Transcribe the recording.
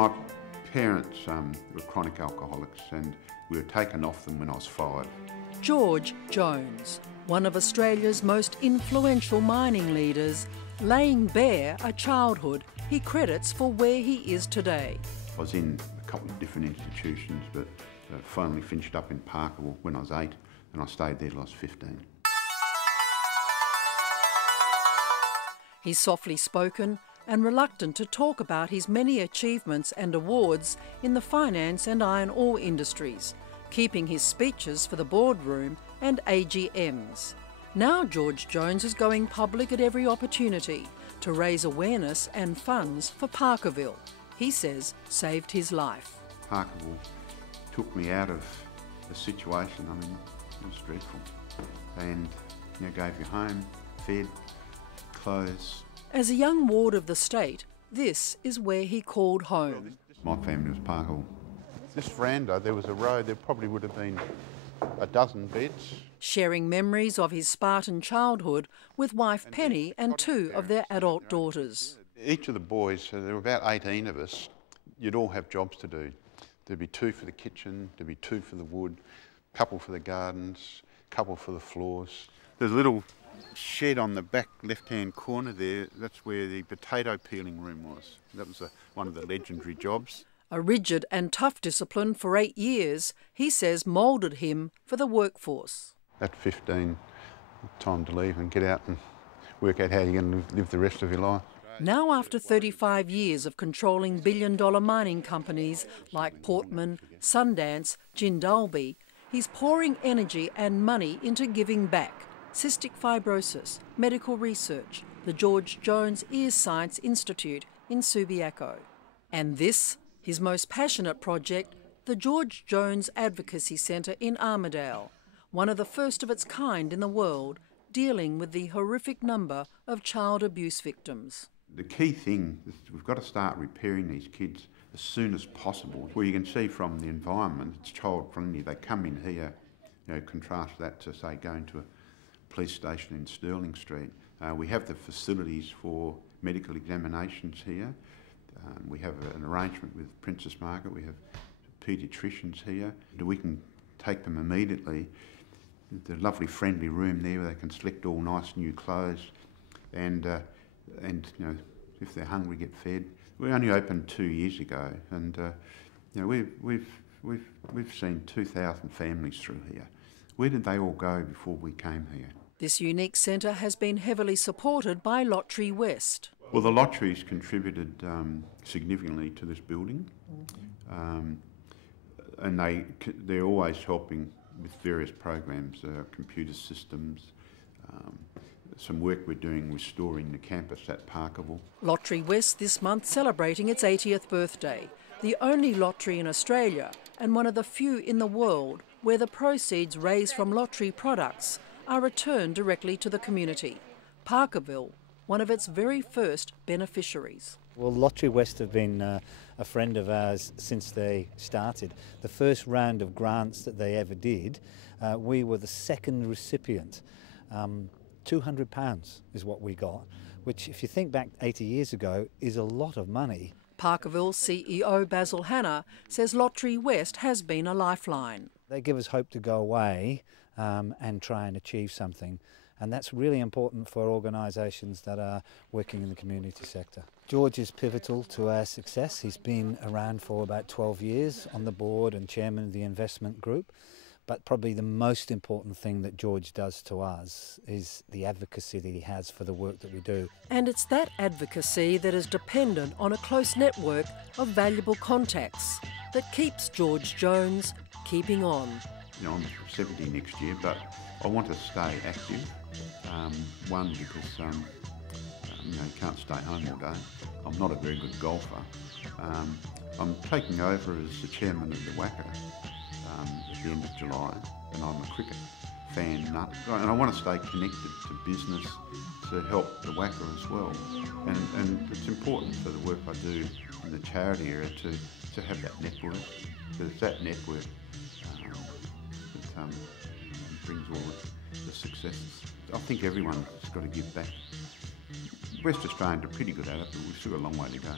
My parents were chronic alcoholics and we were taken off them when I was 5. George Jones, one of Australia's most influential mining leaders, laying bare a childhood he credits for where he is today. I was in a couple of different institutions, but finally finished up in Parkerville when I was 8, and I stayed there till I was 15. He's softly spoken and reluctant to talk about his many achievements and awards in the finance and iron ore industries, keeping his speeches for the boardroom and AGMs. Now George Jones is going public at every opportunity to raise awareness and funds for Parkerville. He says saved his life. Parkerville took me out of the situation. I mean, it was dreadful. And gave you home, fed, clothes. As a young ward of the state, this is where he called home. My family was Parkerville. This veranda, there was a row, there probably would have been a dozen beds. Sharing memories of his Spartan childhood with wife Penny and 2 of their adult daughters. Each of the boys, so there were about 18 of us, you'd all have jobs to do. There'd be 2 for the kitchen, there'd be 2 for the wood, a couple for the gardens, a couple for the floors. There's a little shed on the back left-hand corner there, that's where the potato peeling room was. That was one of the legendary jobs. A rigid and tough discipline for 8 years, he says moulded him for the workforce. At 15, time to leave and get out and work out how you're going to live the rest of your life. Now, after 35 years of controlling billion-dollar mining companies like Portman, Sundance, Jindalby, he's pouring energy and money into giving back. Cystic fibrosis, medical research, the George Jones Ear Science Institute in Subiaco. And this, his most passionate project, the George Jones Advocacy Centre in Armidale, one of the first of its kind in the world, dealing with the horrific number of child abuse victims. The key thing is we've got to start repairing these kids as soon as possible. Well, you can see from the environment, it's child-friendly. They come in here, contrast that to, say, going to a police station in Stirling Street. We have the facilities for medical examinations here. We have an arrangement with Princess Margaret. We have paediatricians here. We can take them immediately. The lovely friendly room there where they can select all nice new clothes and if they're hungry, get fed. We only opened 2 years ago, and we've seen 2,000 families through here. Where did they all go before we came here? This unique centre has been heavily supported by Lottery West. Well, the lotteries contributed significantly to this building, and they're always helping with various programs, computer systems, some work we're doing restoring the campus at Parkerville. Lottery West this month celebrating its 80th birthday, the only lottery in Australia and one of the few in the world where the proceeds raised from lottery products are returned directly to the community. Parkerville, one of its very first beneficiaries. Well, Lottery West have been a friend of ours since they started. The first round of grants that they ever did, we were the second recipient. £200 is what we got, which if you think back 80 years ago is a lot of money. Parkerville CEO Basil Hanna says Lottery West has been a lifeline. They give us hope to go away and try and achieve something, and that's really important for organisations that are working in the community sector. George is pivotal to our success. He's been around for about 12 years on the board and chairman of the investment group. But probably the most important thing that George does to us is the advocacy that he has for the work that we do. And it's that advocacy that is dependent on a close network of valuable contacts that keeps George Jones keeping on. I'm 70 next year, but I want to stay active. One, because you can't stay home all day. I'm not a very good golfer. I'm taking over as the chairman of the WACA at the end of July, and I'm a cricket fan nut. And I want to stay connected to business to help the WACA as well. And it's important for the work I do in the charity area to have that network, because it's that network that brings all the successes. I think everyone's got to give back. West Australians are pretty good at it, but we've still got a long way to go.